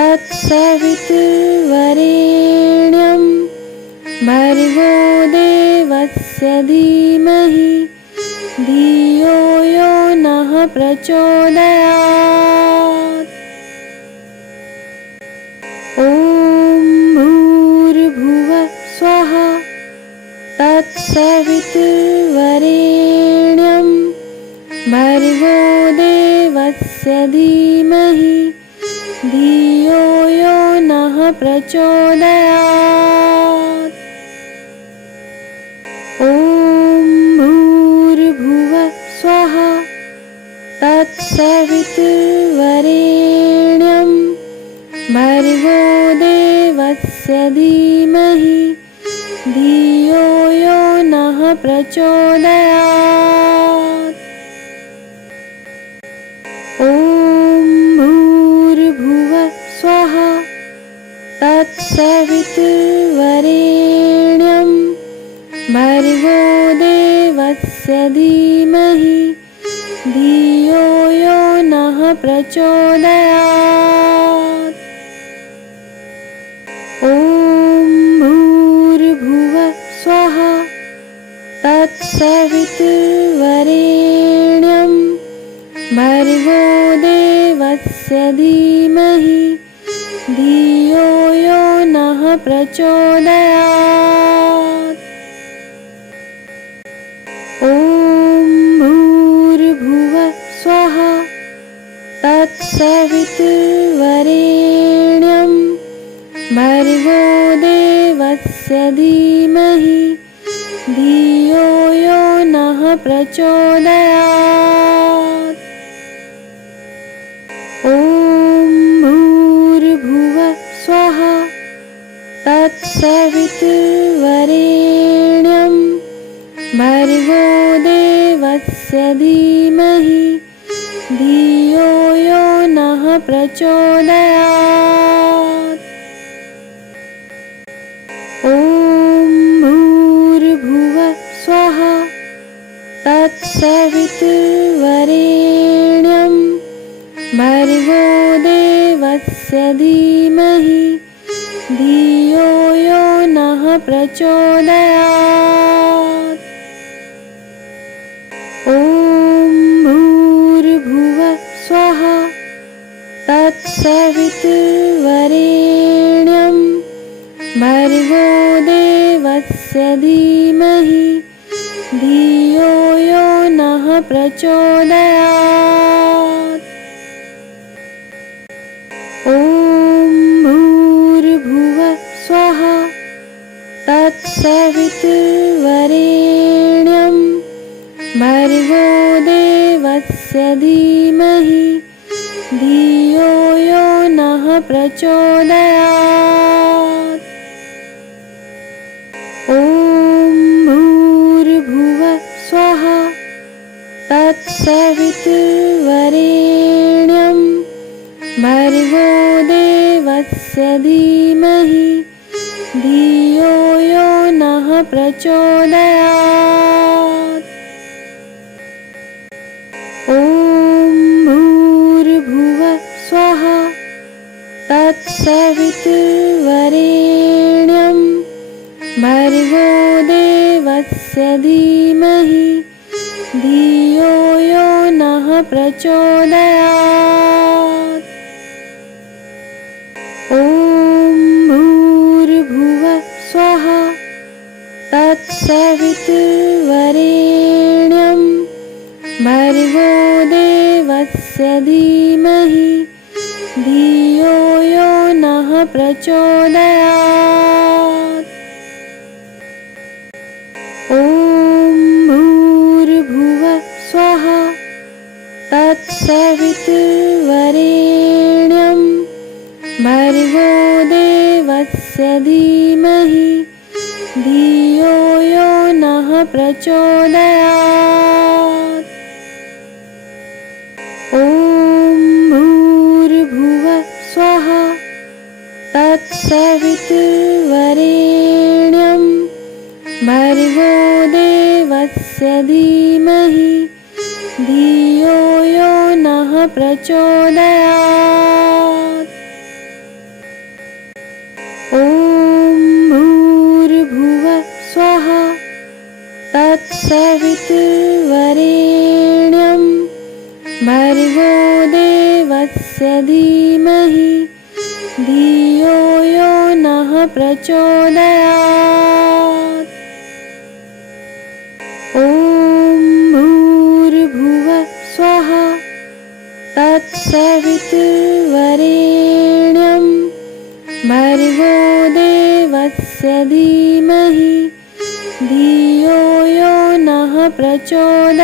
तत्सवितुर्वरेण्यं भर्गो देवस्य धीमहि धियो यो नः प्रचोदयात्। ॐ भूर्भुवः स्वः तत्सवितुर्वरेण्यं भर्गो देवस्य धीमहि धियो यो नः प्रचोदयात्। ॐ भूर्भुवः स्वः तत्सवितुर्वरेण्यं भर्गो देवस्य धीमहि धियो यो नः प्रचोदयात्। ॐ भूर्भुवः स्वः तत्सवितुर्वरेण्यं भर्गो देवस्य धीमहि धियो यो नः प्रचोदयात्। ॐ भूर्भुवः स्वः तत्सवितुर्वरेण्यं भर्गो देवस्य धीमहि धियो यो नः प्रचोदयात्। ॐ भूर्भुवः स्वः तत्सवितुर्वरेण्यं भर्गो देवस्य धीमहि धियो यो नः प्रचोदयात्। ॐ भूर्भुवः स्वः तत्सवितुर्वरेण्यं भर्गो देवस्य धीमहि धियो यो नः प्रचोदयात्। ॐ भूर्भुवः स्वः तत्सवितुर्वरेण्यं भर्गो देवस्य धीमहि धियो यो नः प्रचोदयात्। ॐ भूर्भुवः स्वः तत्सवितुर्वरेण्यं भर्गो देवस्य धीमहि धियो यो नः प्रचोदयात्। ॐ भूर्भुवः स्वः तत्सवितुर्वरेण्यं भर्गो देवस्य धीमहि धियो यो नः प्रचोदयात्। ॐ भूर्भुवः स्वः तत्सवितुर्वरेण्यं भर्गो देवस्य धीमहि धियो यो नः प्रचोदयात्। ॐ भूर्भुवः स्वः तत्सवितुर्वरेण्यं भर्गो देवस्य धीमहि धियो यो नः प्रचोदयात्। ॐ भूर्भुवः स्वः तत्सवितुर्वरेण्यं भर्गो देवस्य धीमहि धियो यो नः प्रचोदयात्। ॐ भूर्भुवः स्वः तत्सवितुर्वरेण्यं भर्गो देवस्य धीमहि धियो यो नः प्रचोदयात्। ॐ भूर्भुवः स्वः तत्सवितुर्वरेण्यं भर्गो देवस्य धीमहि धियो यो नः प्रचोदयात्। ॐ तत्सवितुर्वरेण्यं भर्गो देवस्य धीमहि धियो यो नः प्रचोदयात्। ॐ भूर्भुवः स्वः तत्सवितुर्वरेण्यं भर्गो देवस्य धीमहि धियो यो नः प्रचोदयात्।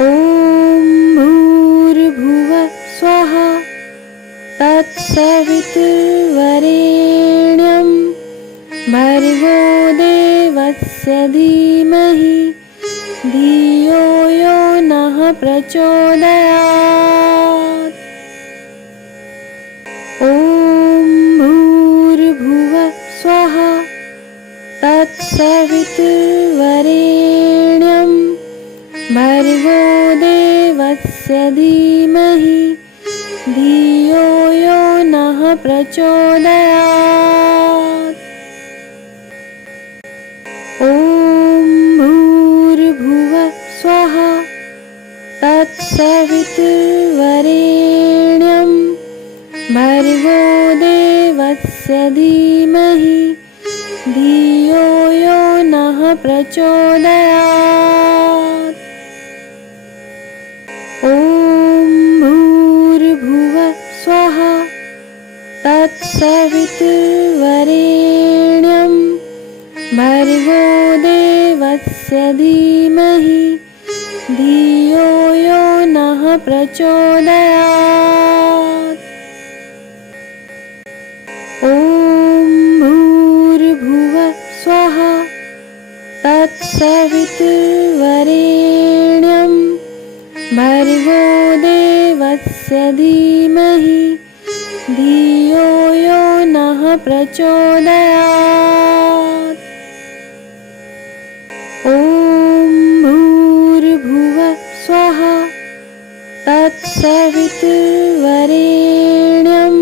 ॐ भूर्भुवः स्वः तत्सवितुर्वरेण्यं भर्गो देवस्य धीमहि धियो यो नः प्रचोदयात्। ॐ भूर्भुवः स्वः तत्सवितुर्वरेण्यं भर्गो देवस्य धीमहि धियो यो नः प्रचोदयात्। ॐ भूर्भुवः स्वः तत्सवितुर्वरेण्यं भर्गो देवस्य धीमहि धियो यो नः प्रचोदयात्। ॐ भूर्भुवः स्वः तत्सवितुर्वरेण्यं भर्गो देवस्य धीमहि धियो यो नः प्रचोदयात्। ॐ भूर्भुवः स्वः तत्सवितुर्वरेण्यं भर्गो देवस्य धीमहि धियो यो नः प्रचोदयात्। ॐ भूर्भुवः स्वः तत्सवितुर्वरेण्यं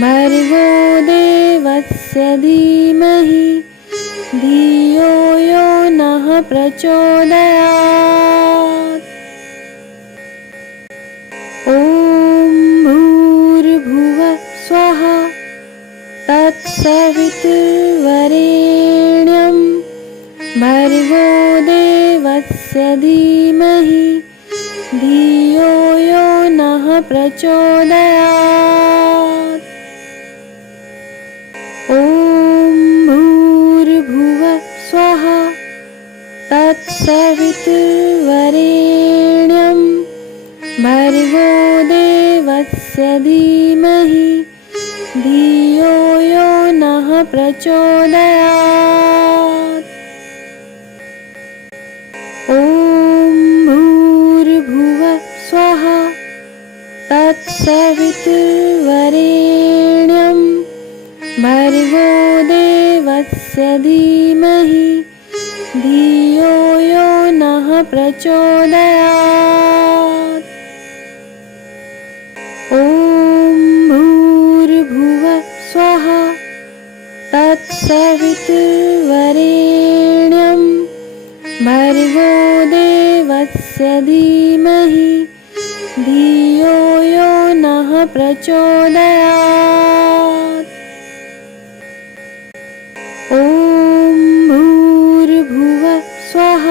भर्गो देवस्य धीमहि धियो यो नः प्रचोदयात्। ॐ भूर्भुवः स्वः तत्सवितुर्वरेण्यं भर्गो देवस्य धीमहि धियो यो नः प्रचोदयात्। ॐ भूर्भुवः स्वः तत्सवितुर्वरेण्यं भर्गो देवस्य धीमहि धियो यो नः प्रचोदयात्। ॐ भूर्भुवः स्वः तत्सवितुर्वरेण्यं भर्गो देवस्य धीमहि धियो यो नः प्रचोदयात्। ॐ भूर्भुवः स्वः तत्सवितुर्वरेण्यं भर्गो देवस्य धीमहि धियो यो नः प्रचोदयात्। ॐ भूर्भुवः स्वः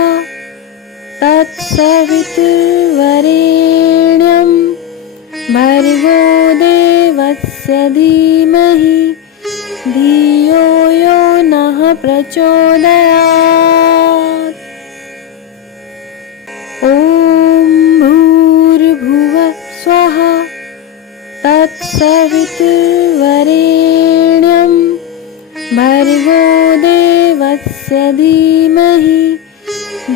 तत्सवितुर्वरेण्यं भर्गो देवस्य धीमहि धियो यो नः प्रचोदयात्। ॐ भूर्भुवः स्वः तत्सवितुर्वरेण्यं भर्गो देवस्य धीमहि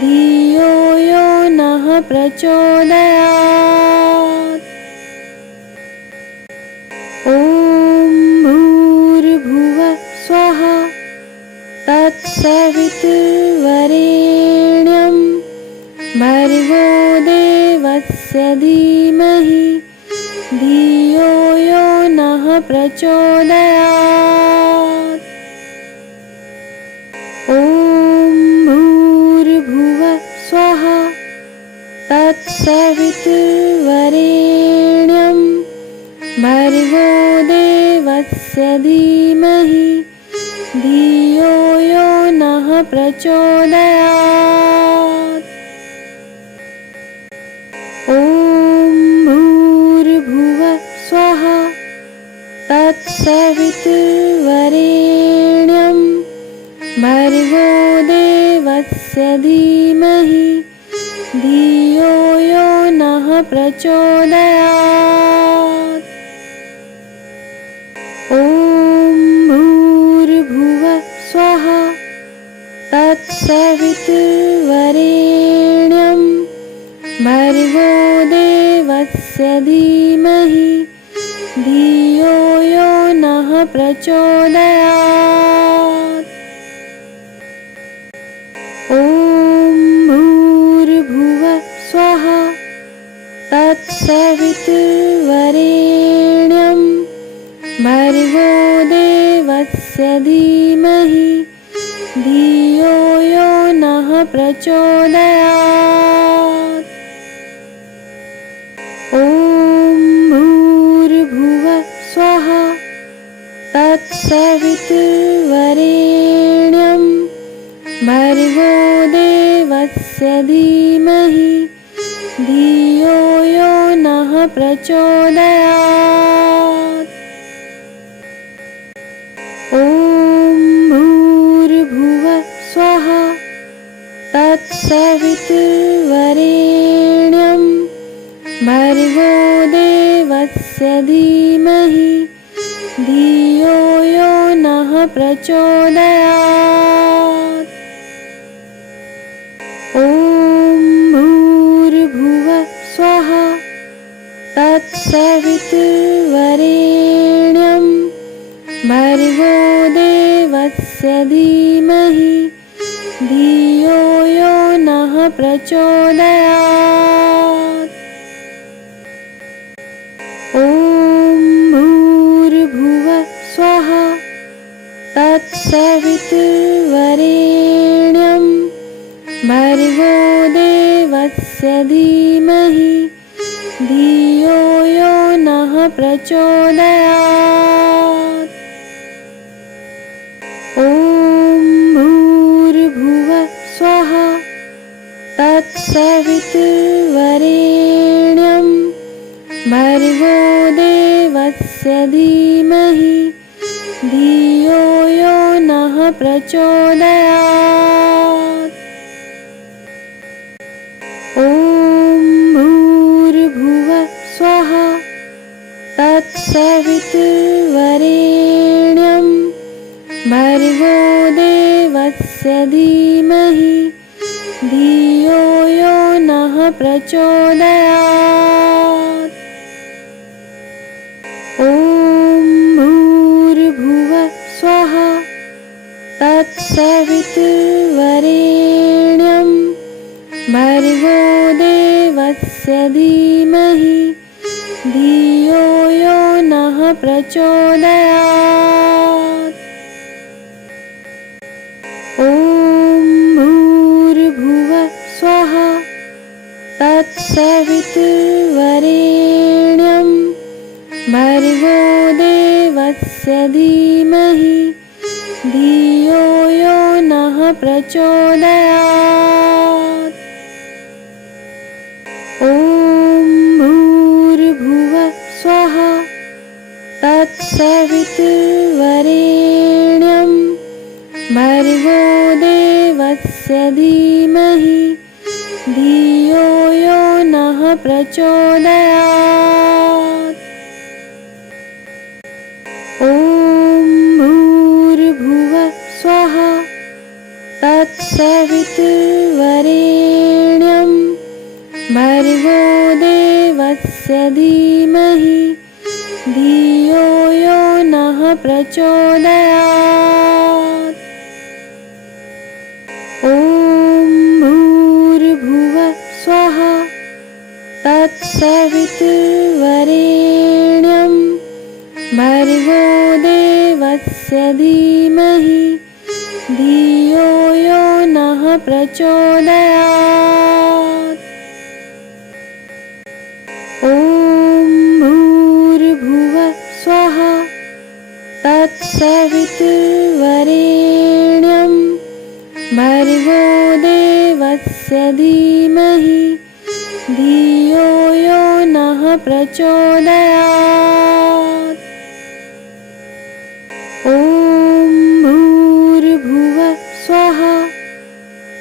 धियो यो नः प्रचोदयात्। ॐ भूर्भुवः स्वः तत्सवितुर्वरेण्यं भर्गो देवस्य धीमहि धियो यो नः प्रचोदयात्। ॐ तत्सवितुर्वरेण्यं भर्गो देवस्य धीमहि धियो यो नः प्रचोदयात्। ॐ भूर्भुवः स्वः तत्सवितुर्वरेण्यं भर्गो देवस्य धीमहि धियो यो नः प्रचोदयात्। ॐ भूर्भुवः स्वः तत्सवितुर्वरेण्यं भर्गो देवस्य धीमहि धियो यो नः प्रचोदयात्। ॐ भूर्भुवः स्वः तत्सवितुर्वरेण्यं भर्गो देवस्य धीमहि धियो यो नः प्रचोदयात्। ॐ भूर्भुवः स्वः तत्सवितुर्वरेण्यं भर्गो देवस्य धीमहि धियो यो नः प्रचोदयात्। ॐ भूर्भुवः स्वः तत्सवितुर्वरेण्यं भर्गो देवस्य धीमहि धियो यो नः प्रचोदयात्। ॐ भूर्भुवः स्वः तत्सवितुर्वरेण्यं भर्गो देवस्य धीमहि धियो यो नः प्रचोदयात्। ॐ भूर्भुवः स्वः तत्सवितुर्वरेण्यं भर्गो देवस्य धीमहि धियो यो नः प्रचोदयात्। ॐ भूर्भुवः स्वः तत्सवितुर्वरेण्यं भर्गो देवस्य धीमहि धियो यो नः प्रचोदयात्। ॐ भूर्भुवः स्वः तत्सवितुर्वरेण्यं भर्गो देवस्य धीमहि धियो यो नः प्रचोदयात्। ॐ भूर्भुवः स्वः तत्सवितुर्वरेण्यं भर्गो देवस्य धीमहि धियो यो नः प्रचोदयात्। ॐ भूर्भुवः स्वः तत्सवितुर्वरेण्यं भर्गो देवस्य धीमहि धियो यो नः प्रचोदयात्। ॐ भूर्भुवः स्वः तत्सवितुर्वरेण्यं भर्गो देवस्य धीमहि धियो यो नः प्रचोदयात्। ॐ भूर्भुवः स्वः तत्सवितुर्वरेण्यं भर्गो देवस्य धीमहि धियो यो नः प्रचोदयात्। ॐ भूर्भुवः स्वः तत्सवितुर्वरेण्यं भर्गो देवस्य धीमहि धियो यो नः प्रचोदयात्। ॐ तत्सवितुर्वरेण्यं भर्गो देवस्य धीमहि धियो यो नः प्रचोदयात्। ॐ भूर्भुवः स्वः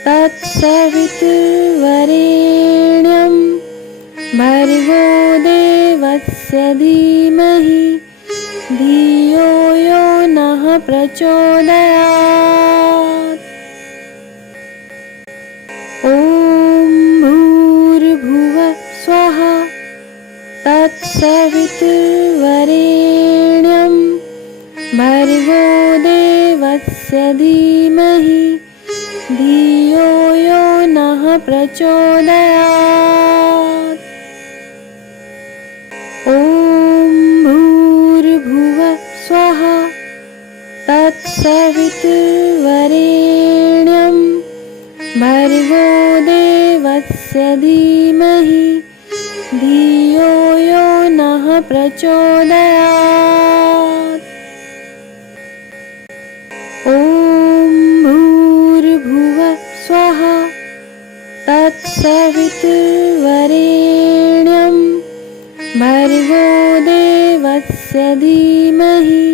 तत्सवितुर्वरेण्यं भर्गो देवस्य धीमहि धियो यो नः प्रचोदयात्। ॐ भूर्भुवः स्वः तत्सवितुर्वरेण्यं भर्गो देवस्य धीमहि धियो यो नः प्रचोदयात्। ॐ भूर्भुवः स्वः तत्सवितुर्वरेण्यं भर्गो देवस्य धीमहि धियो यो नः प्रचोदयात्। ॐ भूर्भुवः स्वः तत्सवितुर्वरेण्यं भर्गो देवस्य धीमहि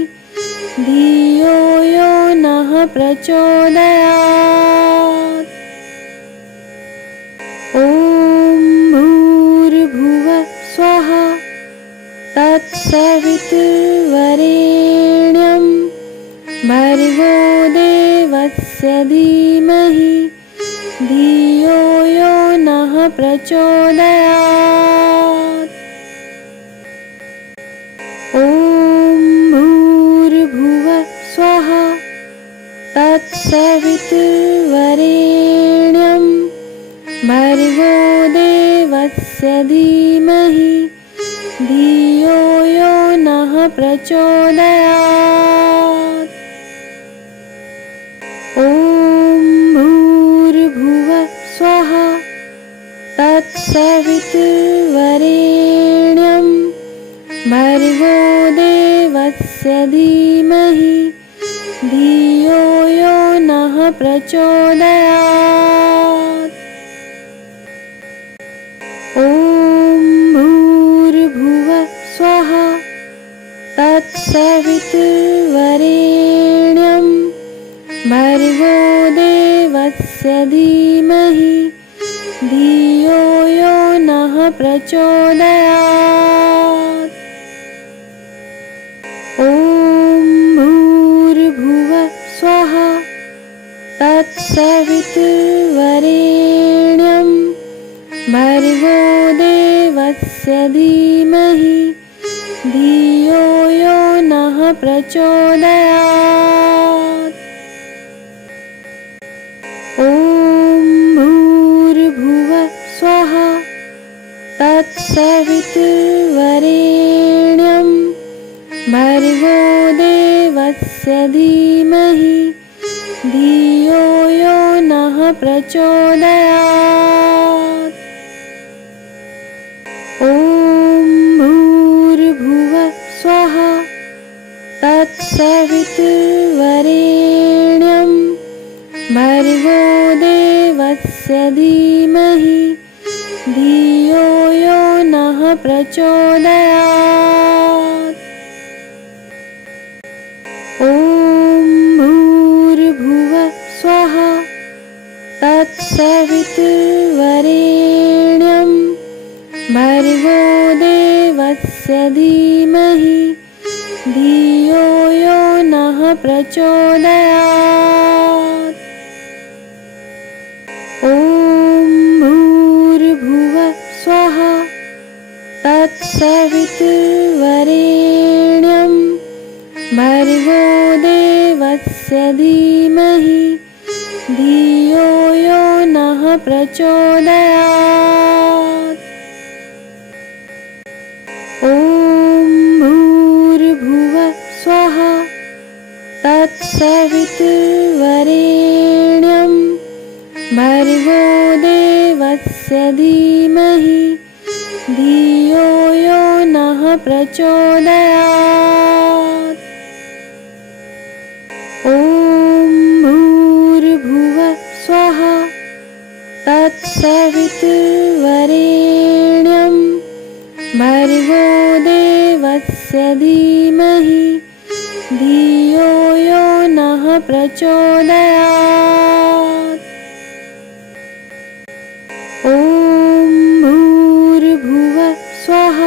धियो यो नः प्रचोदयात्। ॐ भूर्भुवः स्वः तत्सवितुर्वरेण्यं भर्गो देवस्य धीमहि धियो यो नः प्रचोदयात्। ॐ भूर्भुवः स्वः तत्सवितुर्वरेण्यं भर्गो देवस्य धीमहि धियो यो नः प्रचोदयात्। ॐ भूर्भुवः स्वः तत्सवितुर्वरेण्यं भर्गो देवस्य धीमहि धियो यो नः प्रचोदयात्। ॐ भूर्भुवः स्वः तत्सवितुर्वरेण्यं भर्गो देवस्य धीमहि धियो यो नः प्रचोदयात्। ॐ भूर्भुवः स्वः तत्सवितुर्वरेण्यं भर्गो देवस्य धीमहि धियो यो नः प्रचोदयात्। ॐ भूर्भुवः स्वः तत्सवितुर्वरेण्यं भर्गो देवस्य धीमहि धियो यो नः प्रचोदयात्। ॐ भूर्भुवः स्वः तत्सवितुर्वरेण्यं भर्गो देवस्य धीमहि धियो यो नः प्रचोदयात्। ॐ भूर्भुवः स्वः तत्सवितुर्वरेण्यं भर्गो देवस्य धीमहि धियो यो नः प्रचोदयात्। ॐ भूर्भुवः स्वः तत्सवितुर्वरेण्यं भर्गो देवस्य धीमहि धियो यो नः प्रचोदयात्। ॐ भूर्भुवः स्वः तत्सवितुर्वरेण्यं भर्गो देवस्य धीमहि धियो यो नः प्रचोदयात्। ॐ देवस्य धीमहि धियो यो नः प्रचोदयात्। ॐ भूर्भुवः स्वः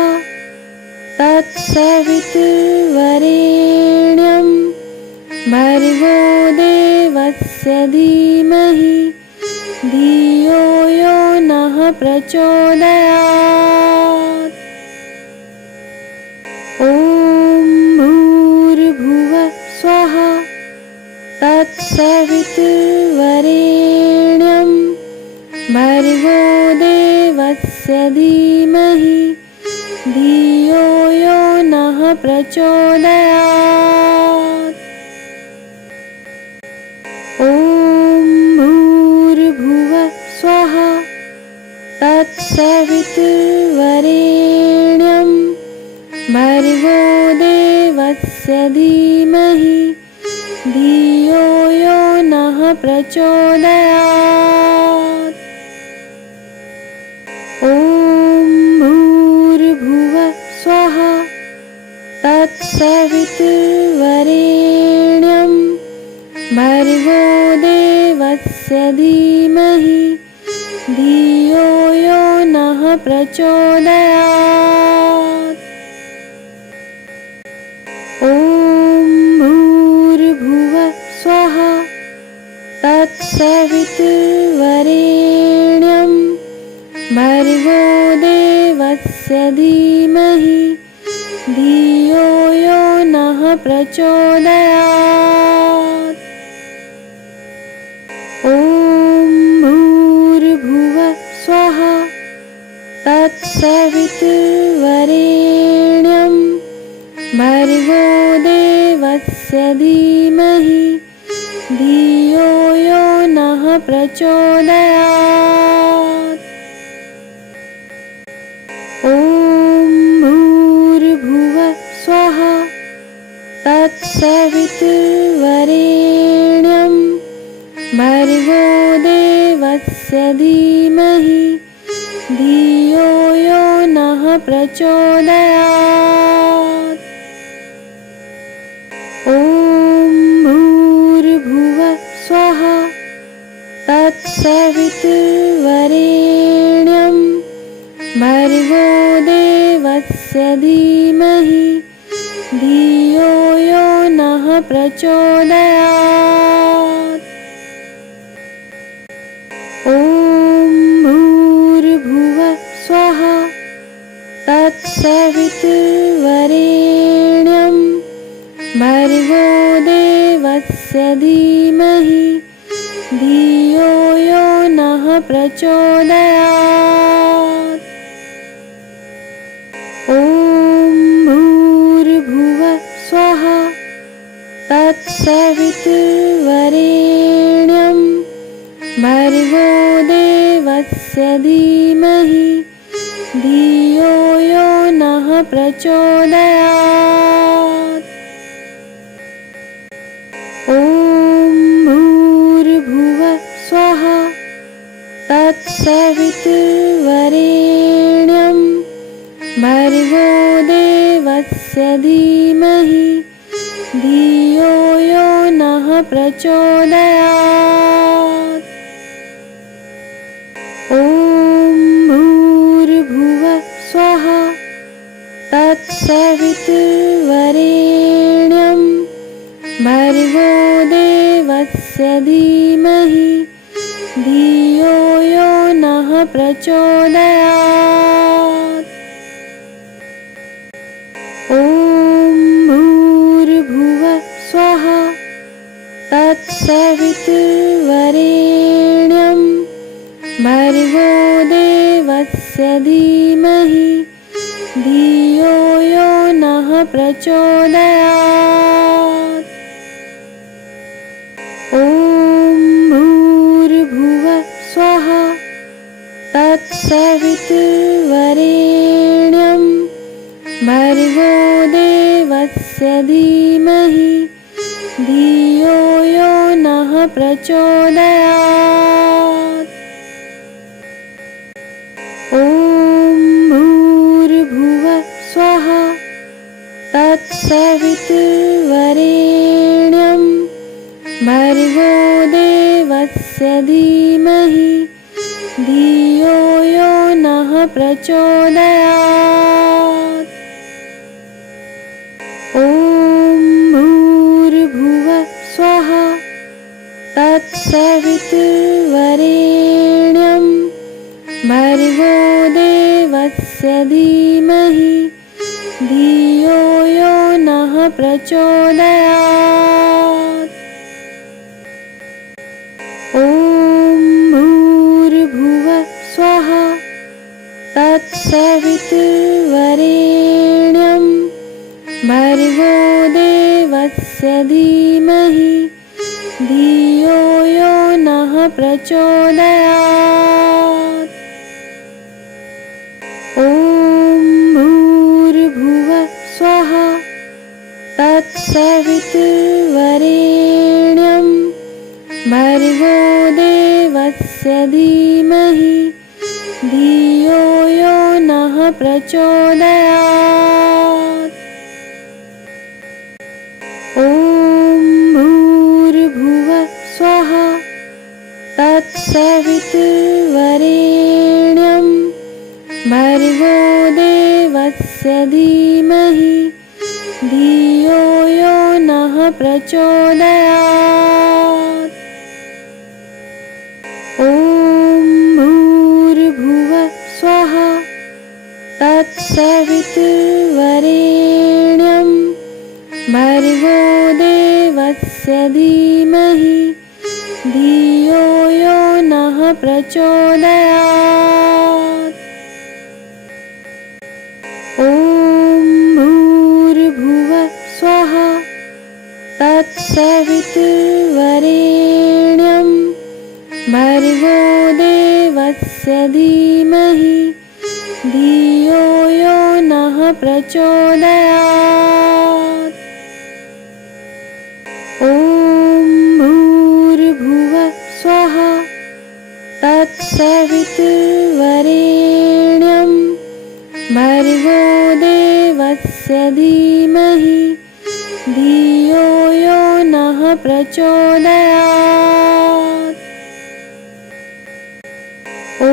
तत्सवितुर्वरेण्यं भर्गो देवस्य धीमहि धियो यो नः प्रचोदयात्। ॐ भूर्भुवः स्वः तत्सवितुर्वरेण्यं भर्गो देवस्य धीमहि धियो यो नः प्रचोदयात्। ॐ भूर्भुवः स्वः तत्सवितुर्वरेण्यं भर्गो देवस्य धीमहि धियो यो नः प्रचोदयात्। ॐ भूर्भुवः स्वः तत्सवितुर्वरेण्यं भर्गो देवस्य धीमहि धियो यो नः प्रचोदयात्। ॐ भूर्भुवः स्वः तत्सवितुर्वरेण्यं भर्गो देवस्य धीमहि धियो यो नः प्रचोदयात्। ॐ भूर्भुवः स्वः तत्सवितुर्वरेण्यं भर्गो देवस्य धीमहि धियो यो नः प्रचोदयात्। ॐ भूर्भुवः स्वः तत्सवितुर्वरेण्यं भर्गो देवस्य धीमहि धियो यो नः प्रचोदयात्। ॐ भूर्भुवः स्वः तत्सवितुर्वरेण्यं भर्गो देवस्य धीमहि धियो यो नः प्रचोदयात्। ॐ भूर्भुवः स्वः तत्सवितुर्वरेण्यं भर्गो देवस्य धीमहि धियो यो नः प्रचोदयात्। ॐ भूर्भुवः स्वः तत्सवितुर्वरेण्यं भर्गो देवस्य धीमहि धियो यो नः प्रचोदयात्। ॐ भूर्भुवः स्वः तत्सवितुर्वरेण्यं भर्गो देवस्य धीमहि धियो यो नः प्रचोदयात्। ॐ भूर्भुवः स्वः तत्सवितुर्वरेण्यं भर्गो देवस्य धीमहि धियो यो नः प्रचोदयात्। ॐ भूर्भुवः स्वः तत्सवितुर्वरेण्यं भर्गो देवस्य धीमहि धियो यो नः प्रचोदयात्। ॐ भूर्भुवः स्वः तत्सवितुर्वरेण्यं भर्गो देवस्य धीमहि धियो यो नः प्रचोदयात्। ॐ भूर्भुवः स्वः तत्सवितुर्वरेण्यं भर्गो देवस्य धीमहि धियो यो नः प्रचोदयात्। ॐ भूर्भुवः स्वः तत्सवितुर्वरेण्यं भर्गो देवस्य धीमहि धियो यो नः प्रचोदयात्। ॐ भूर्भुवः स्वः तत्सवितुर्वरेण्यं भर्गो देवस्य धीमहि धियो यो नः प्रचोदयात्। ॐ भूर्भुवः स्वः तत्सवितुर्वरेण्यं भर्गो देवस्य धीमहि धियो यो नः प्रचोदयात्। ॐ भूर्भुवः स्वः तत्सवितुर्वरेण्यं भर्गो देवस्य धीमहि धियो यो नः प्रचोदयात्। ॐ भूर्भुवः स्वः तत्सवितुर्वरेण्यं भर्गो देवस्य धीमहि धियो यो नः प्रचोदयात्। ॐ भूर्भुवः स्वः तत्सवितुर्वरेण्यं भर्गो देवस्य धीमहि धियो यो नः प्रचोदयात्। ॐ भूर्भुवः स्वः तत्सवितुर्वरेण्यं भर्गो देवस्य धीमहि धियो यो नः प्रचोदयात्।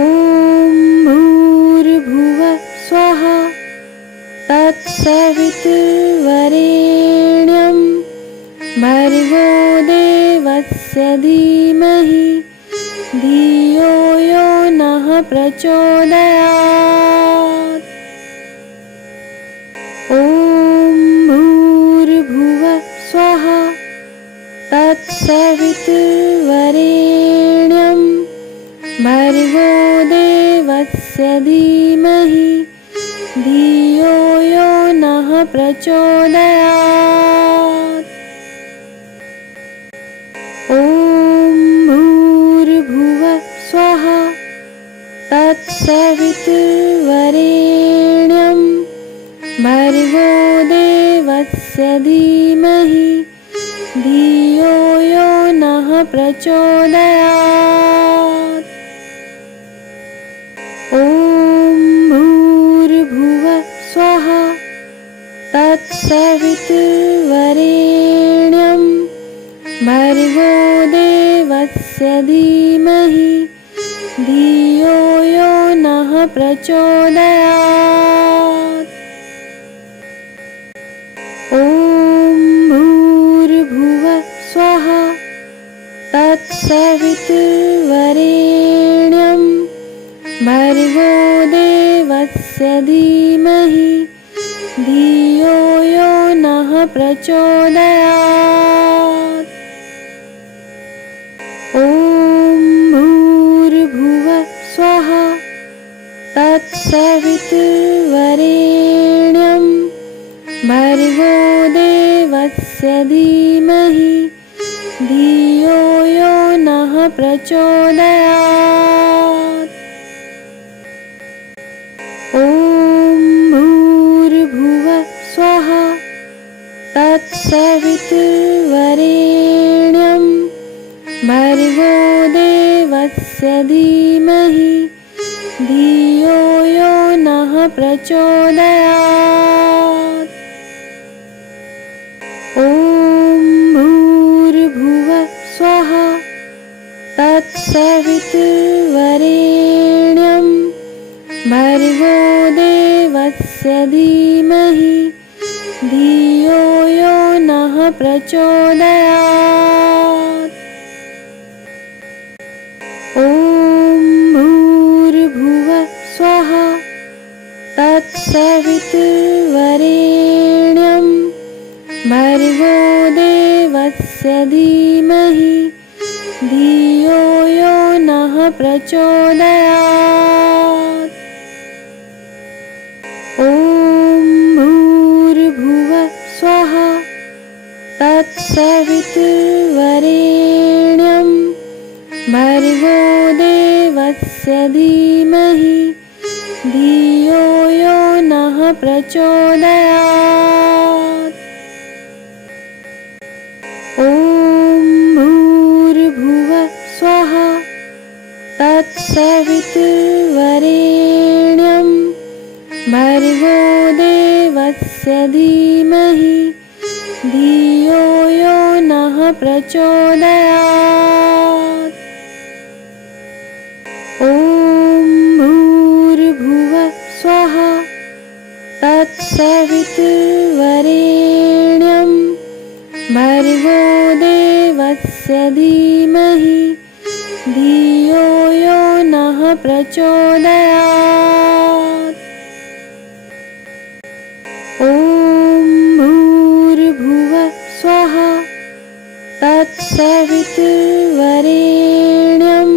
ॐ भूर्भुवः स्वः तत्सवितुर्वरेण्यं भर्गो देवस्य धीमहि धियो यो नः प्रचोदयात्। ॐ भूर्भुवः स्वः तत्सवितुर्वरेण्यं भर्गो देवस्य धीमहि धियो यो नः प्रचोदयात्। ॐ भूर्भुवः स्वः तत्सवितुर्वरेण्यं भर्गो देवस्य धीमहि धियो यो नः प्रचोदयात्। ॐ भूर्भुवः स्वः तत्सवितुर्वरेण्यं भर्गो देवस्य धीमहि धियो यो नः प्रचोदयात्। ॐ भूर्भुवः स्वः तत्सवितुर्वरेण्यं भर्गो देवस्य धीमहि धियो यो नः प्रचोदयात्। ॐ भूर्भुवः स्वः तत्सवितुर्वरेण्यं भर्गो देवस्य धीमहि धियो यो नः प्रचोदयात्। ॐ भूर्भुवः स्वः तत्सवितुर्वरेण्यं भर्गो देवस्य धीमहि धियो यो नः प्रचोदयात्। धियो यो नः प्रचोदयात्। ॐ भूर्भुवः स्वः तत्सवितुर्वरेण्यं भर्गो देवस्य धीमहि धियो यो नः प्रचोदयात्। ॐ भूर्भुवः स्वः तत्सवितुर्वरेण्यं भर्गो देवस्य धीमहि धियो यो नः प्रचोदयात्। ॐ भूर्भुवः स्वः तत्सवितुर्वरेण्यं भर्गो देवस्य धीमहि धियो यो नः प्रचोदयात्। ॐ भूर्भुवः स्वः तत्सवितुर्वरेण्यं भर्गो देवस्य धीमहि धियो यो नः प्रचोदयात्। ॐ भूर्भुवः स्वः तत्सवितुर्वरेण्यं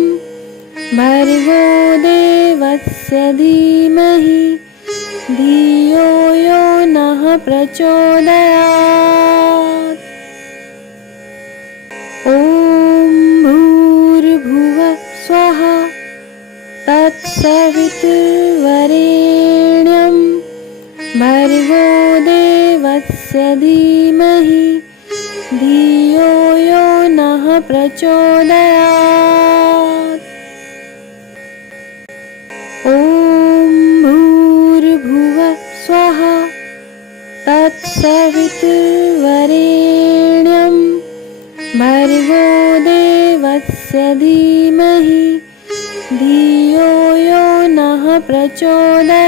भर्गो देवस्य धीमहि धियो यो नः प्रचोदयात्। ॐ भूर्भुवः स्वः तत्सवितुर्वरेण्यं भर्गो देवस्य धीमहि धियो यो नः प्रचोदयात्। ॐ भूर्भुवः स्वः तत्सवितुर्वरेण्यं भर्गो देवस्य धीमहि धियो यो नः प्रचोदयात्।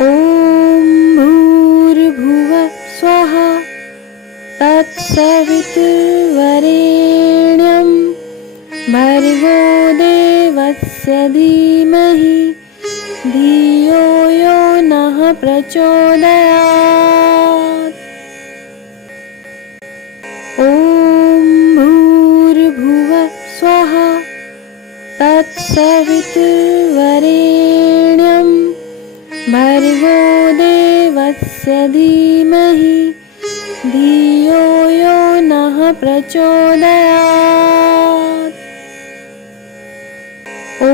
ॐ भूर्भुवः स्वः तत्सवितुर्वरेण्यं भर्गो देवस्य धीमहि धियो यो नः प्रचोदयात्। ॐ भूर्भुवः स्वः तत्सवितुर्वरेण्यं भर्गो देवस्य धीमहि धियो यो नः प्रचोदयात्। ॐ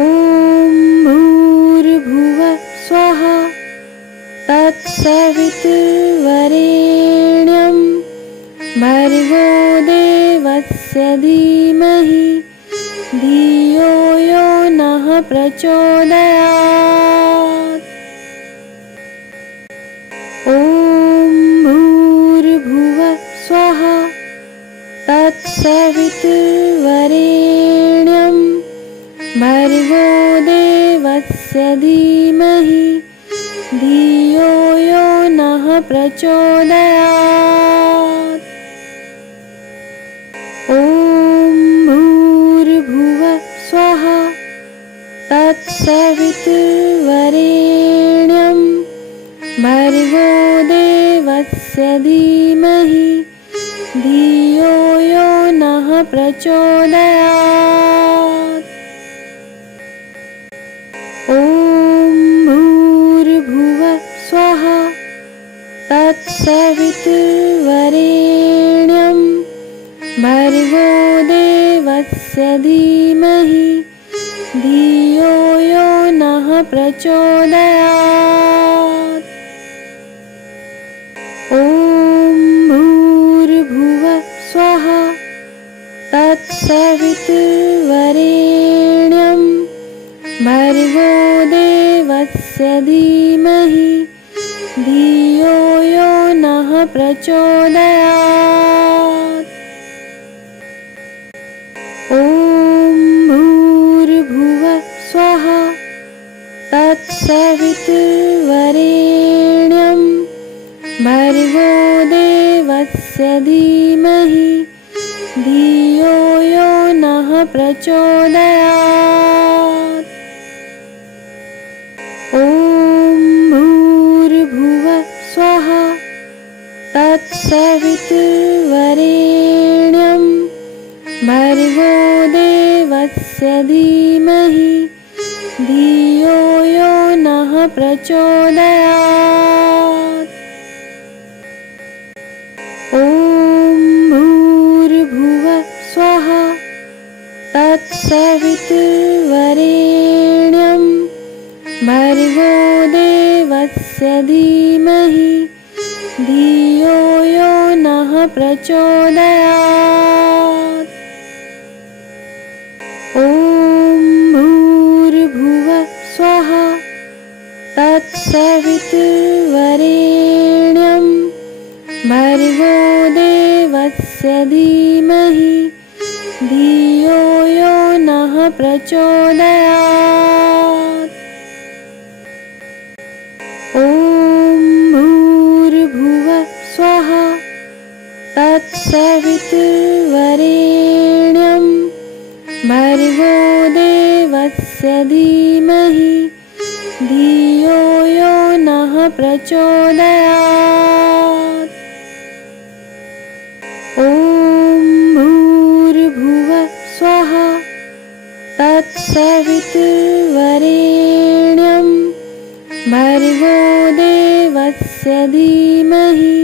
भूर्भुवः स्वः तत्सवितुर्वरेण्यं भर्गो देवस्य धीमहि धियो यो नः प्रचोदयात्। ॐ भूर्भुवः स्वः तत्सवितुर्वरेण्यं भर्गो देवस्य धीमहि धियो यो नः प्रचोदयात्। ॐ भूर्भुवः स्वः तत्सवितुर्वरेण्यं भर्गो देवस्य धीमहि धियो यो नः प्रचोदयात्। ॐ भूर्भुवः स्वः तत्सवितुर्वरेण्यं भर्गो देवस्य धीमहि धियो यो नः प्रचोदयात्। ॐ भूर्भुवः स्वः तत्सवितुर्वरेण्यं भर्गो देवस्य धीमहि धियो यो नः प्रचोदयात्। ॐ भूर्भुवः स्वः तत्सवितुर्वरेण्यं भर्गोदेवस्य धीमहि धियो यो नः प्रचोदयात्। ॐ भूर्भुवः स्वः तत्सवितुर्वरेण्यं भर्गोदेवस्य धीमहि धियो यो नः प्रचोदयात्। ॐ भूर्भुवः स्वः तत्सवितुर्वरेण्यं भर्गोदेवस्य धीमहि धियो यो नः प्रचोदयात्। ॐ भूर्भुवः स्वः तत्सवितुर्वरेण्यं भर्गोदेवस्य धीमहि धियो यो नः प्रचोदयात्। ॐ भूर्भुवः स्वः तत्सवितुर्वरेण्यं भर्गोदेवस्य धीमहि धियो यो नः प्रचोदयात्। ॐ भूर्भुवः स्वः तत्सवितुर्वरेण्यं भर्गोदेवस्य धीमहि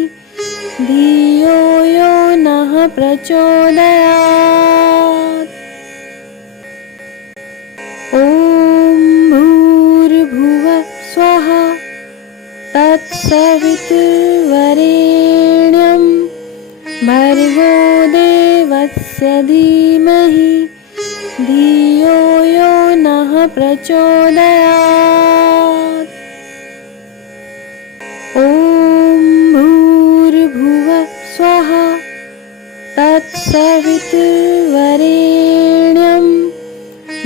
धियो यो नः प्रचोदयात्। ॐ भूर्भुवः स्वः तत्सवितुर्वरेण्यं भर्गोदेवस्य धीमहि धियो यो नः प्रचोदयात्। ॐ भूर्भुवः स्वः तत्सवितुर्वरेण्यं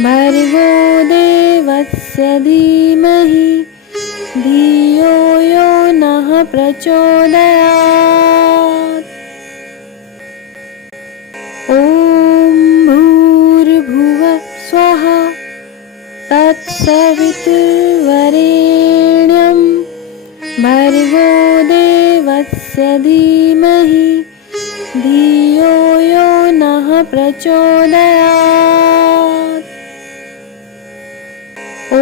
भर्गोदेवस्य धीमहि धियो यो नः प्रचोदयात्। ॐ भूर्भुवः स्वः तत्सवितुर्वरेण्यं भर्गोदेवस्य धीमहि धियो यो नः प्रचोदयात्। ॐ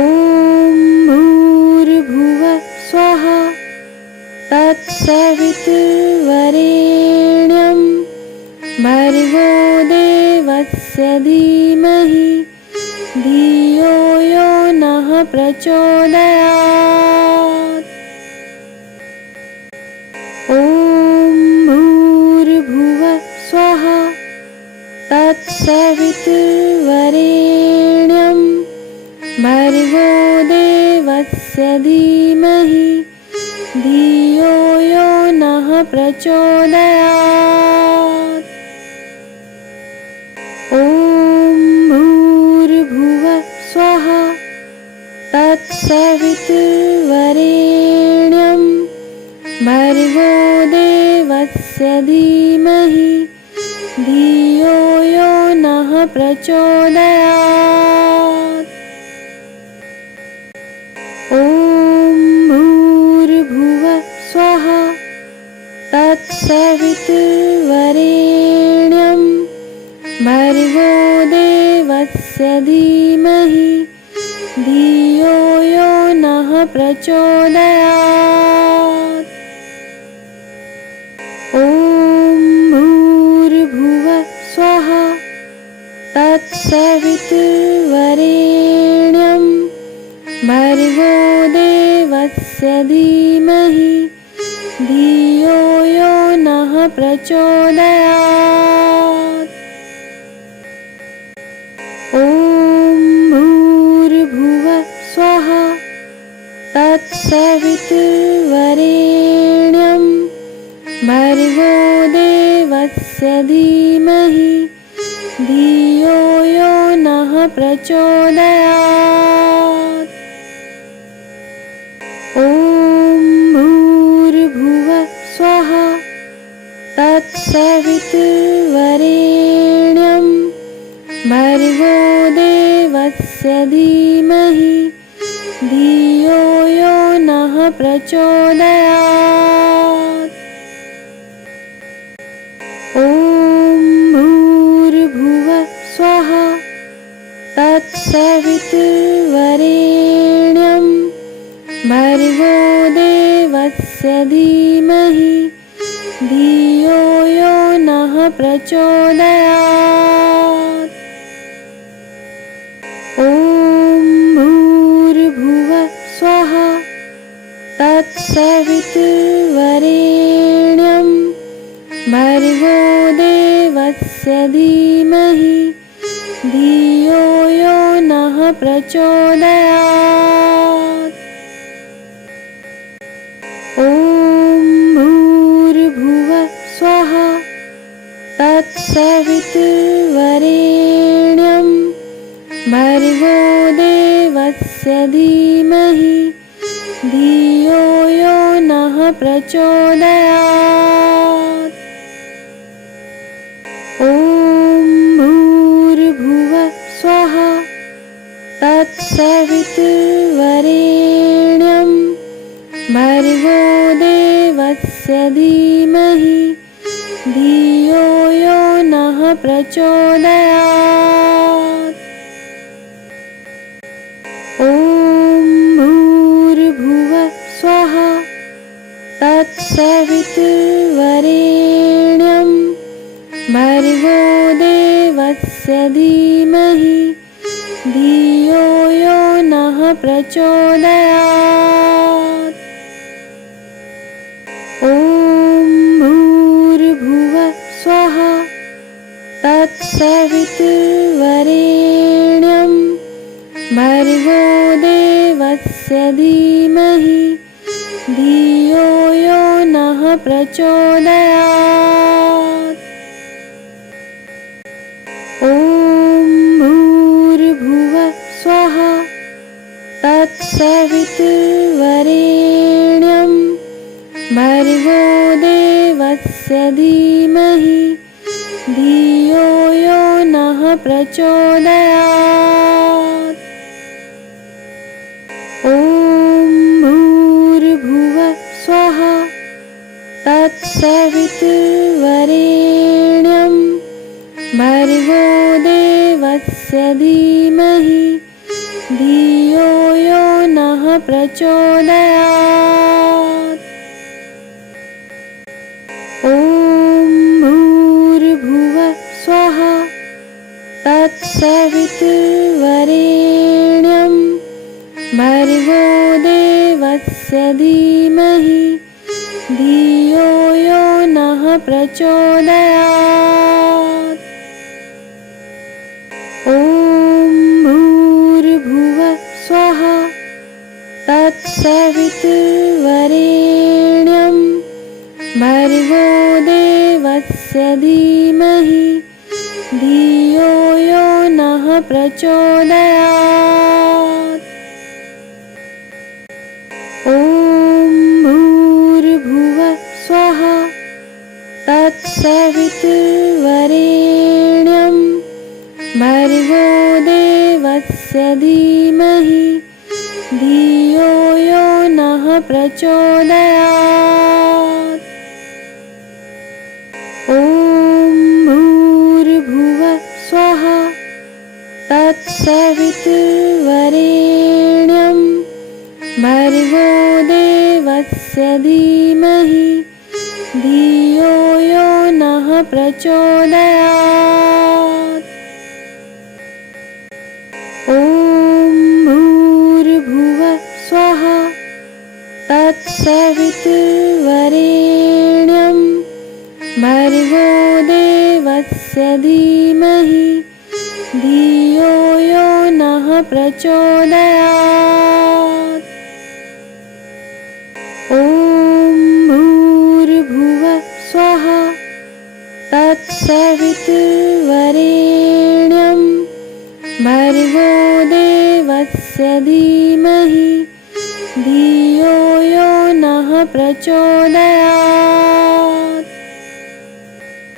भूर्भुवः स्वः तत्सवितुर्वरेण्यं भर्गोदेवस्य धीमहि धियो यो नः प्रचोदयात्। ॐ भूर्भुवः स्वः तत्सवितुर्वरेण्यं भर्गोदेवस्य धीमहि धियो यो नः प्रचोदयात्। ॐ भूर्भुवः स्वः तत्सवितुर्वरेण्यं भर्गोदेवस्य धीमहि धियो यो नः प्रचोदयात्। ॐ भूर्भुवः स्वः तत्सवितुर्वरेण्यं भर्गोदेवस्य धीमहि धियो यो नः प्रचोदयात्। ॐ भूर्भुवः स्वः तत्सवितुर्वरेण्यं भर्गोदेवस्य धीमहि धियो यो नः प्रचोदयात्। ॐ भूर्भुवः स्वः तत्सवितुर्वरेण्यं भर्गोदेवस्य धीमहि धियो यो नः प्रचोदयात्। ॐ भूर्भुवः स्वः तत्सवितुर्वरेण्यं तत्सवितुर्वरेण्यं भर्गो देवस्य धीमहि धियो यो नः प्रचोदयात्। ॐ भूर्भुवः स्वः तत्सवितुर्वरेण्यं भर्गो देवस्य धीमहि धियो यो नः प्रचोदयात्। ॐ भूर्भुवः स्वः तत्सवितुर्वरेण्यं भर्गो देवस्य धीमहि धियो यो नः प्रचोदयात्। ॐ भूर्भुवः स्वः तत्सवितुर्वरेण्यं भर्गो देवस्य धीमहि धियो यो नः प्रचोदयात्। ॐ भूर्भुवः स्वः तत्सवितुर्वरेण्यं भर्गो देवस्य धीमहि धियो यो नः प्रचोदयात्। ॐ भूर्भुवः स्वः तत्सवितुर्वरेण्यं भर्गो देवस्य धीमहि धियो यो नः प्रचोदयात्। ॐ भूर्भुवः स्वः तत्सवितुर्वरेण्यं भर्गो देवस्य धीमहि धियो यो नः प्रचोदयात्। ॐ भूर्भुवः स्वः तत्सवितुर्वरेण्यं भर्गो देवस्य धीमहि धियो यो नः प्रचोदयात्। ॐ भूर्भुवः स्वः तत्सवितुर्वरेण्यं भर्गो देवस्य धीमहि धियो यो नः प्रचोदयात्। ॐ भूर्भुवः स्वः तत्सवितुर्वरेण्यं भर्गो देवस्य धीमहि धियो यो नः प्रचोदयात्। ॐ भूर्भुवः स्वः तत्सवितुर्वरेण्यं भर्गो देवस्य धीमहि धियो यो नः प्रचोदयात्। ॐ भूर्भुवः स्वः तत्सवितुर्वरेण्यं भर्गो देवस्य धीमहि धियो यो नः प्रचोदयात्। ॐ भूर्भुवः स्वः तत्सवितुर्वरेण्यं भर्गो देवस्य धीमहि धियो यो नः प्रचोदयात्। ॐ भूर्भुवः स्वः तत्सवितुर्वरेण्यं भर्गो देवस्य धीमहि धियो यो नः प्रचोदयात्। ॐ भूर्भुवः स्वः तत्सवितुर्वरेण्यं भर्गो देवस्य धीमहि धियो यो नः प्रचोदयात्। ॐ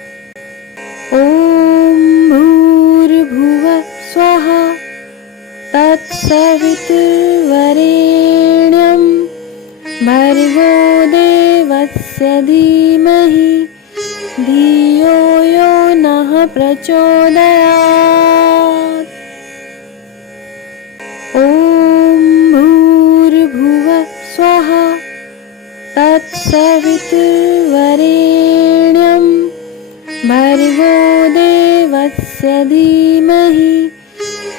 भर्गो देवस्य धीमहि धियो यो नः प्रचोदयात्। ॐ भूर्भुवः स्वः तत्सवितुर्वरेण्यं भर्गो देवस्य धीमहि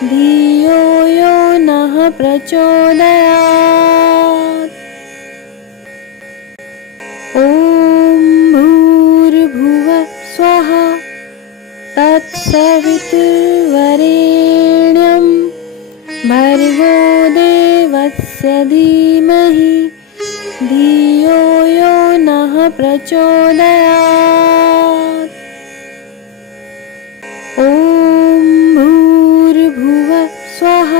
धियो यो नः प्रचोदयात्। ॐ भूर्भुवः स्वः तत्सवितुर्वरेण्यं भर्गो देवस्य धीमहि धियो यो नः प्रचोदयात्। ॐ भूर्भुवः स्वः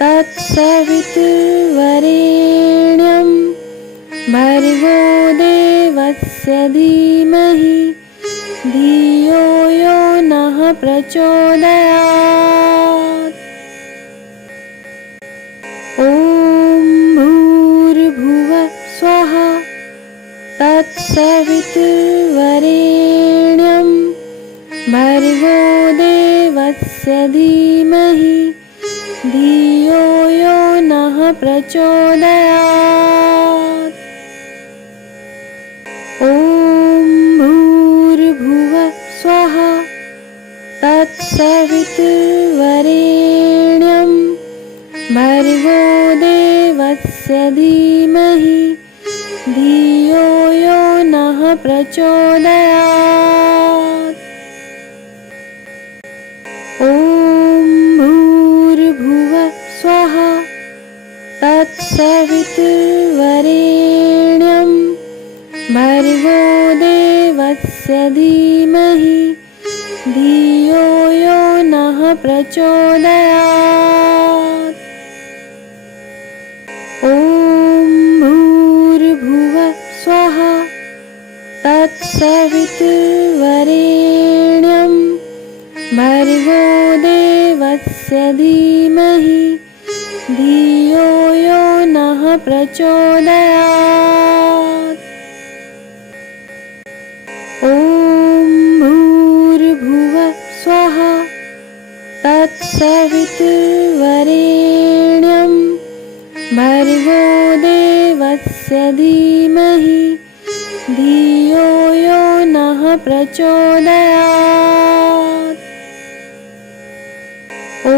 तत्सवितुर्वरेण्यं भर्गो देवस्य धीमहि धियो यो नः प्रचोदयात्। ॐ भूर्भुवः स्वः तत्सवितुर्वरेण्यं भर्गो देवस्य धीमहि धियो यो नः प्रचोदयात्। ॐ भूर्भुवः स्वः तत्सवितुर्वरेण्यं भर्गो देवस्य धीमहि धियो यो नः प्रचोदयात्। ॐ भूर्भुवः स्वः तत्सवितुर्वरेण्यं भर्गो देवस्य धीमहि धियो यो नः प्रचोदयात्। ॐ भूर्भुवः स्वः तत्सवितुर्वरेण्यं भर्गो देवस्य धीमहि धियो यो नः प्रचोदयात्। ॐ भूर्भुवः स्वः तत्सवितुर्वरेण्यं भर्गो देवस्य धीमहि धियो यो नः प्रचोदयात्। ॐ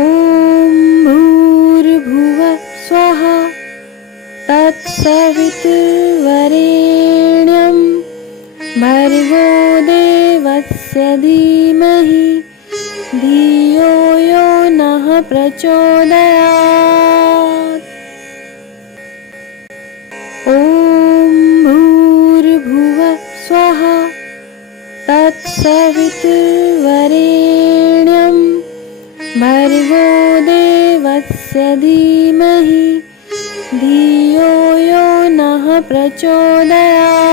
भूर्भुवः स्वः तत्सवितुर्वरेण्यं भर्गो देवस्य धीमहि धियो यो नः प्रचोदयात्। ॐ भूर्भुवः स्वः तत्सवितुर्वरेण्यं भर्गो देवस्य धीमहि धियो यो नः प्रचोदयात्।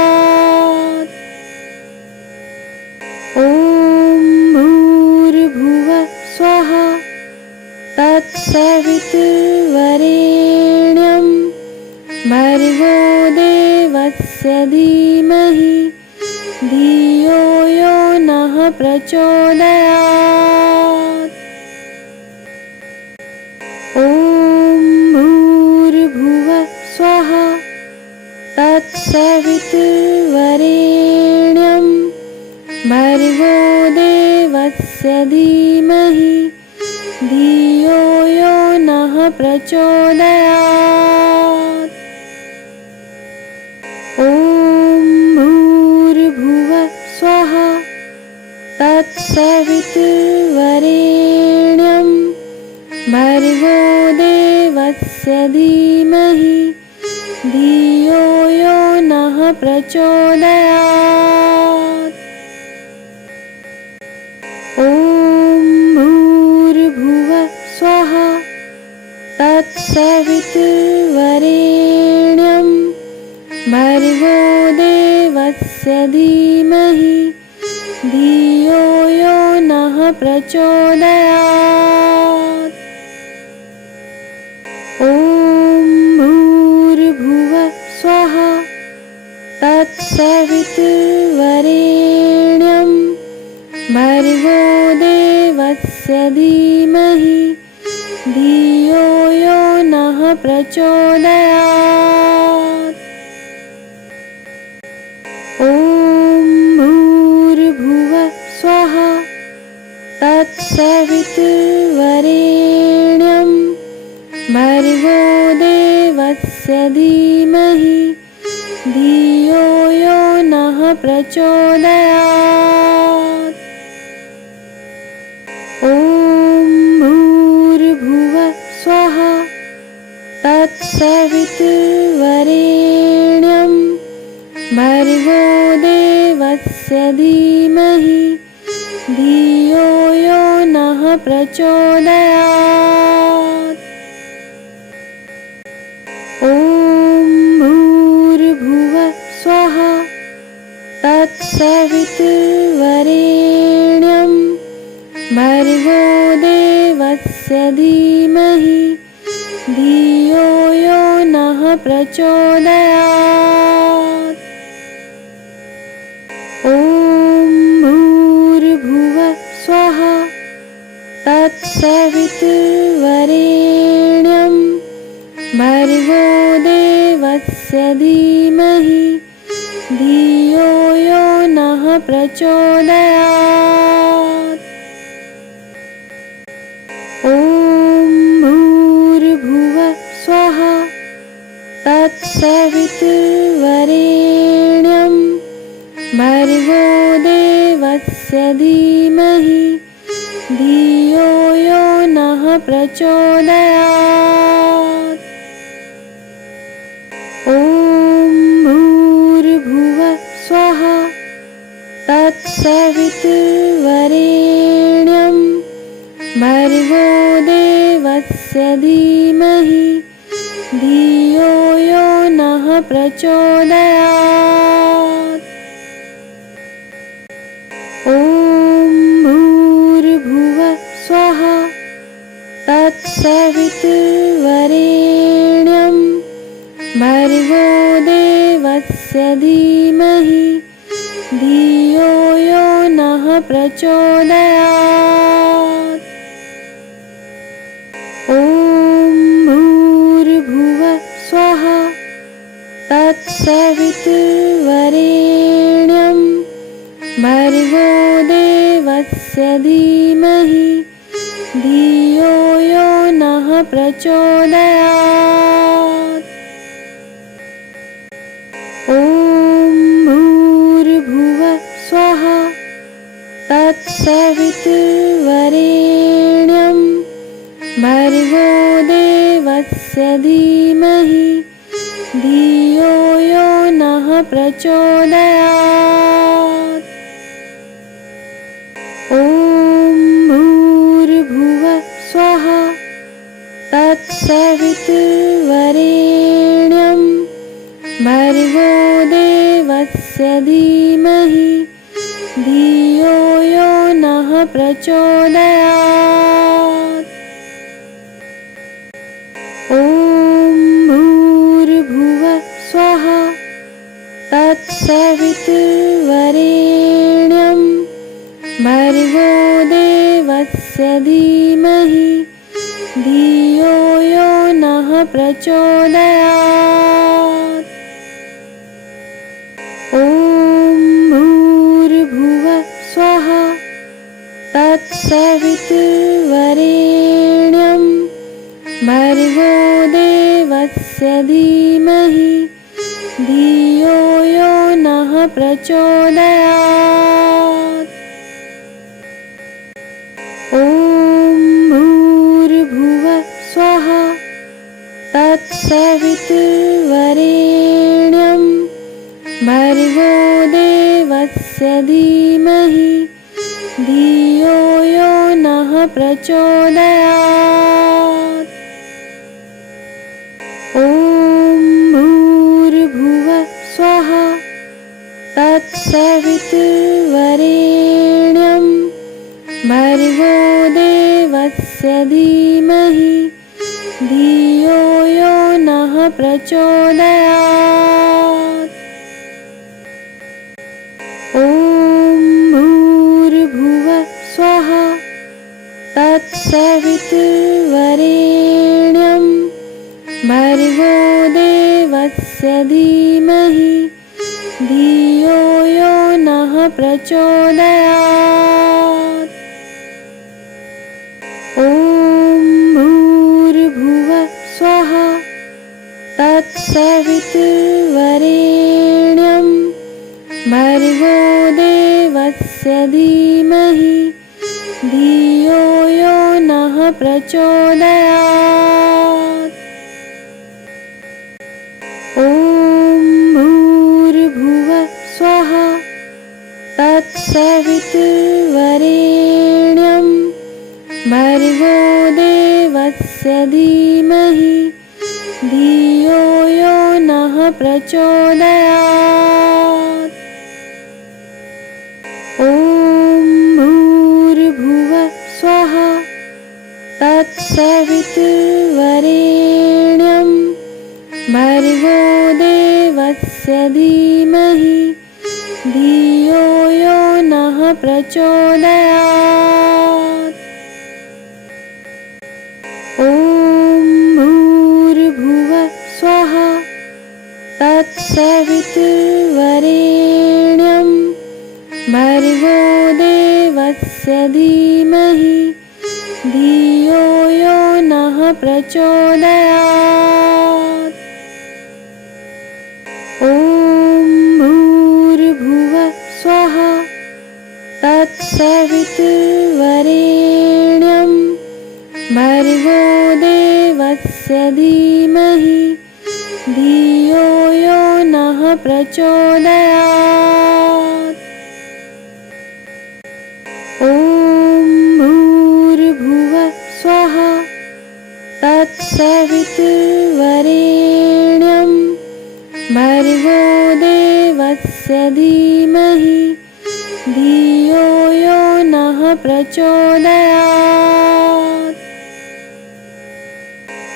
ॐ भूर्भुवः स्वः तत्सवितुर्वरेण्यं भर्गो देवस्य धीमहि धियो यो नः प्रचोदयात्। ॐ भूर्भुवः स्वः तत्सवितुर्वरेण्यं भर्गो देवस्य धीमहि धियो यो नः प्रचोदयात्। ॐ भूर्भुवः स्वः तत्सवितुर्वरेण्यं भर्गो देवस्य धीमहि धियो यो नः प्रचोदयात्। ॐ भूर्भुवः स्वः तत्सवितुर्वरेण्यं भर्गो देवस्य धीमहि धियो यो नः प्रचोदयात्। ॐ भूर्भुवः तत्सवितुर्वरेण्यं भर्गो देवस्य धीमहि धियो यो नः प्रचोदयात्। ॐ भूर्भुवः स्वः तत्सवितुर्वरेण्यं भर्गो देवस्य धीमहि धियो यो नः प्रचोदयात्। ॐ भूर्भुवः स्वः तत्सवितुर्वरेण्यं भर्गो देवस्य धीमहि धियो यो नः प्रचोदयात्। ॐ भूर्भुवः स्वः तत्सवितुर्वरेण्यं भर्गो देवस्य धीमहि धियो यो नः प्रचोदयात्। ॐ भूर्भुवः स्वः तत्सवितुर्वरेण्यं भर्गो देवस्य धीमहि धियो यो नः प्रचोदयात्। ॐ भूर्भुवः स्वः तत्सवितुर्वरेण्यं भर्गो देवस्य धीमहि धियो यो नः प्रचोदयात्। ॐ भूर्भुवः स्वः तत्सवितुर्वरेण्यं भर्गो देवस्य धीमहि धियो यो नः प्रचोदयात्। ॐ भूर्भुवः स्वः तत्सवितुर्वरेण्यं भर्गो देवस्य धीमहि धियो यो नः प्रचोदयात्। ॐ भूर्भुवः स्वः तत्सवितुर्वरेण्यं भर्गो देवस्य धीमहि धियो यो नः प्रचोदयात्। ॐ भूर्भुवः स्वः तत्सवितुर्वरेण्यं भर्गो देवस्य धीमहि धियो यो नः प्रचोदयात्। ॐ भूर्भुवः स्वः तत्सवितुर्वरेण्यं भर्गो देवस्य धीमहि धियो यो नः प्रचोदयात्। ॐ भूर्भुवः स्वः तत्सवितुर्वरेण्यं भर्गो देवस्य धीमहि धियो यो नः प्रचोदयात्। ॐ भूर्भुवः स्वः तत्सवितुर्वरेण्यं भर्गो देवस्य धीमहि धियो यो नः प्रचोदयात्। ॐ भूर्भुवः स्वः तत्सवितुर्वरेण्यं भर्गो देवस्य धीमहि धियो यो नः प्रचोदयात्। ॐ भूर्भुवः स्वः तत्सवितुर्वरेण्यं भर्गो देवस्य धीमहि धियो यो नः प्रचोदयात्। ॐ तत्सवितुर्वरेण्यं भर्गो देवस्य धीमहि धियो यो नः प्रचोदयात्। ॐ भूर्भुवः स्वः तत्सवितुर्वरेण्यं भर्गो देवस्य धीमहि धियो यो नः प्रचोदयात्। ॐ भूर्भुवः स्वः तत्सवितुर्वरेण्यं भर्गो देवस्य धीमहि धियो यो नः प्रचोदयात्। ॐ भूर्भुवः स्वः तत्सवितुर्वरेण्यं भर्गो देवस्य धीमहि धियो यो नः प्रचोदयात्। ॐ भूर्भुवः स्वः तत्सवितुर्वरेण्यं भर्गो देवस्य धीमहि धियो यो नः प्रचोदयात्। ॐ भूर्भुवः स्वः तत्सवितुर्वरेण्यं भर्गो देवस्य धीमहि धियो यो नः प्रचोदयात्। ॐ भूर्भुवः स्वः तत्सवितुर्वरेण्यं भर्गो देवस्य धीमहि धियो यो नः प्रचोदयात्।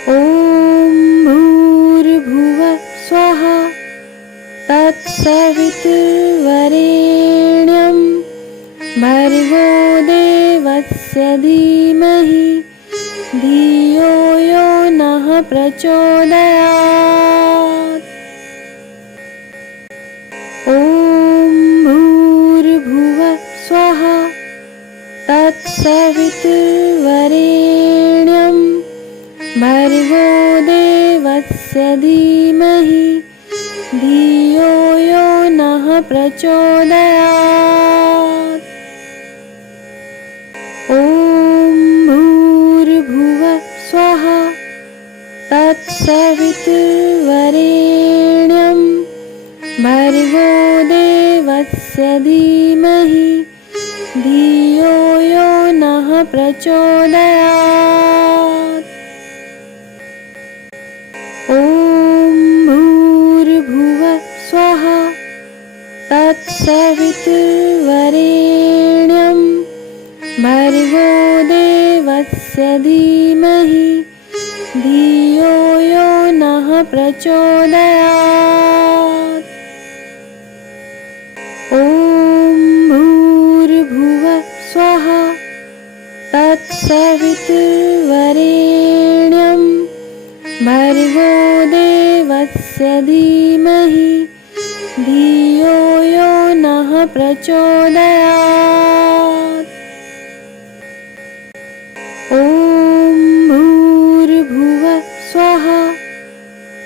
ॐ भूर्भुवः स्वः तत्सवितुर्वरेण्यं भर्गो देवस्य धीमहि धियो यो नः प्रचोदयात्। ॐ भूर्भुवः स्वः तत्सवितुर्वरेण्यं भर्गो देवस्य धीमहि धियो यो नः प्रचोदयात्। ॐ भूर्भुवः स्वः तत्सवितुर्वरेण्यं भर्गो देवस्य धीमहि धियो यो नः प्रचोदयात्। ॐ भूर्भुवः स्वः तत्सवितुर्वरेण्यं भर्गो देवस्य धीमहि धियो यो नः प्रचोदयात्। ॐ भूर्भुवः स्वः तत्सवितुर्वरेण्यं भर्गो देवस्य धीमहि धियो यो नः प्रचोदयात्। ॐ भूर्भुवः स्वः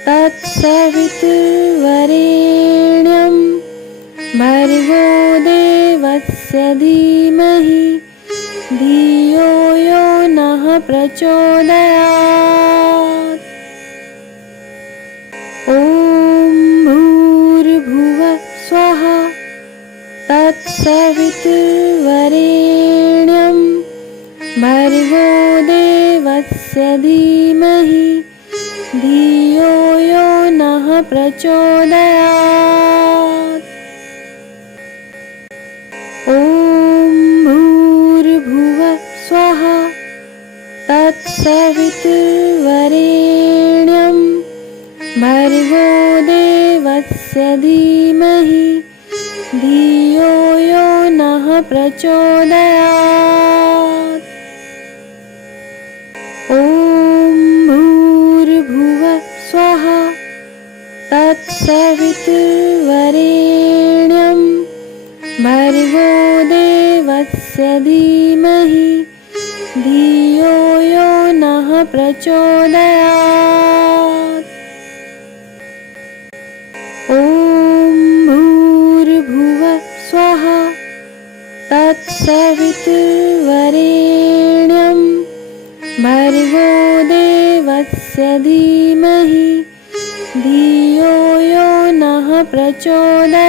तत्सवितुर्वरेण्यं भर्गो देवस्य धीमहि धियो यो नः प्रचोदयात्। ॐ भूर्भुवः स्वः तत्सवितुर्वरेण्यं भर्गो देवस्य धीमहि धियो यो नः प्रचोदयात्। ॐ भूर्भुवः स्वः तत्सवितुर्वरेण्यं भर्गो देवस्य धीमहि धियो यो नः प्रचोदयात्। ॐ तत्सवितुर्वरेण्यं भर्गो देवस्य धीमहि धियो यो नः प्रचोदयात्। ॐ भूर्भुवः स्वः तत्सवितुर्वरेण्यं भर्गो देवस्य धीमहि धियो यो नः प्रचोदयात्।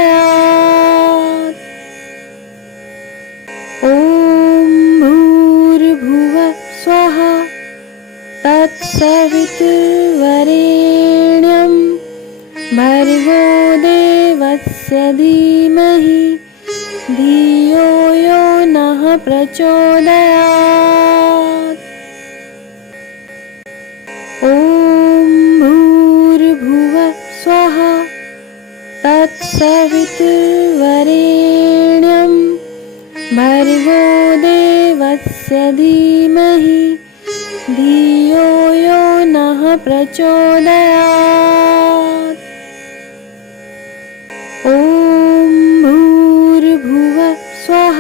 ॐ भूर्भुवः स्वः तत्सवितुर्वरेण्यं भर्गो देवस्य धीमहि धियो यो नः प्रचोदयात्। ॐ भूर्भुवः स्वः तत्सवितुर्वरेण्यं भर्गो देवस्य धीमहि धियो यो नः प्रचोदयात्। ॐ भूर्भुवः स्वः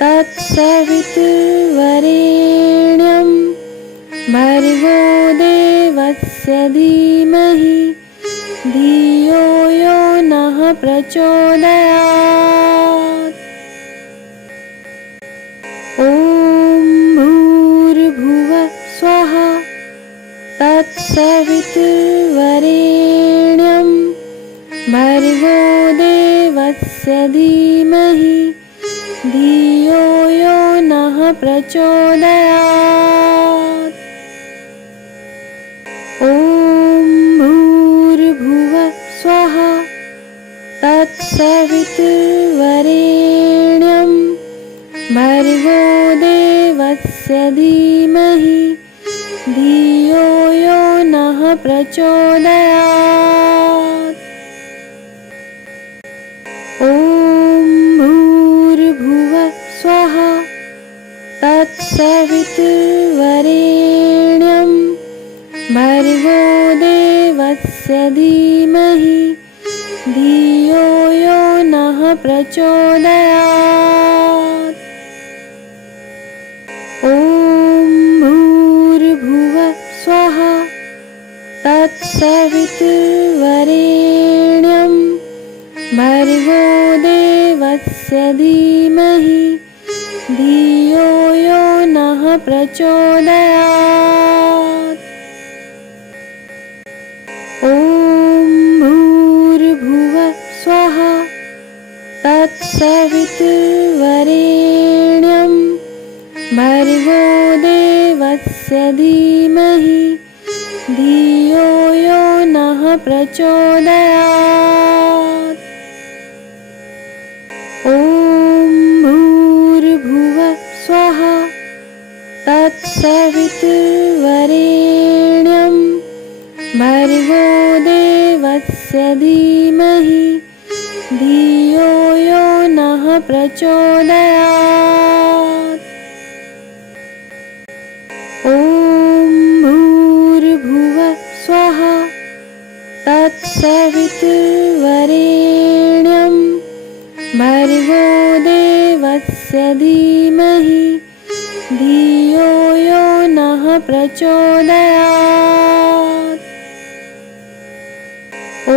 तत्सवितुर्वरेण्यं भर्गो देवस्य धीमहि धियो यो नः प्रचोदयात्। ॐ भूर्भुवः स्वः तत्सवितुर्वरेण्यं भर्गो देवस्य धीमहि धियो यो नः प्रचोदयात्। ॐ भूर्भुवः स्वः तत्सवितुर्वरेण्यं भर्गो देवस्य धीमहि धियो यो नः प्रचोदयात्। ॐ भूर्भुवः स्वः तत्सवितुर्वरेण्यं भर्गो देवस्य धीमहि धियो यो नः प्रचोदयात्। ॐ भूर्भुवः स्वः तत्सवितुर्वरेण्यं भर्गो देवस्य धीमहि धियो यो नः प्रचोदयात्। ॐ भूर्भुवः स्वः तत्सवितुर्वरेण्यं भर्गो देवस्य धीमहि धियो यो नः प्रचोदयात्। ॐ भूर्भुवः स्वः तत्सवितुर्वरेण्यं भर्गो देवस्य धीमहि धियो यो नः प्रचोदयात्। ॐ भूर्भुवः स्वः तत्सवितुर्वरेण्यं भर्गो देवस्य धीमहि धियो यो नः प्रचोदयात्। ॐ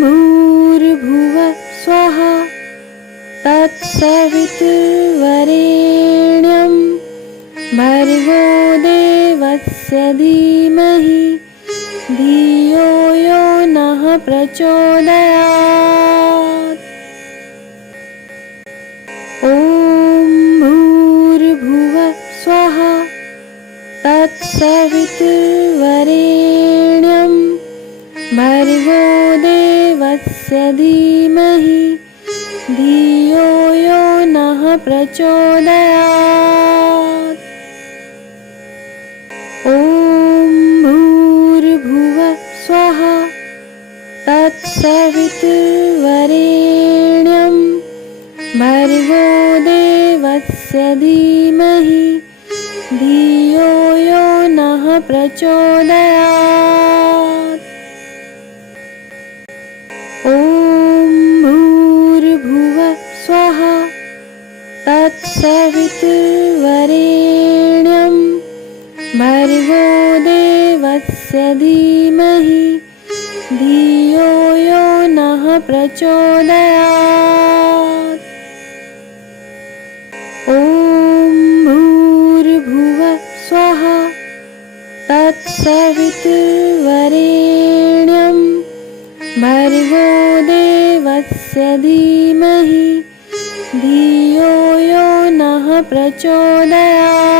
भूर्भुवः स्वः तत्सवितुर्वरेण्यं भर्गो देवस्य धीमहि धियो यो नः प्रचोदयात्। ॐ भूर्भुवः स्वः तत्सवितुर्वरेण्यं भर्गो देवस्य धीमहि धियो यो नः प्रचोदयात्। ॐ भूर्भुवः स्वः तत्सवितुर्वरेण्यं भर्गो देवस्य धीमहि धियो यो नः प्रचोदयात्। ॐ प्रचोदयात्। ॐ भूर्भुवः स्वः तत्सवितुर्वरेण्यं भर्गो देवस्य धीमहि धियो यो नः प्रचोदयात्।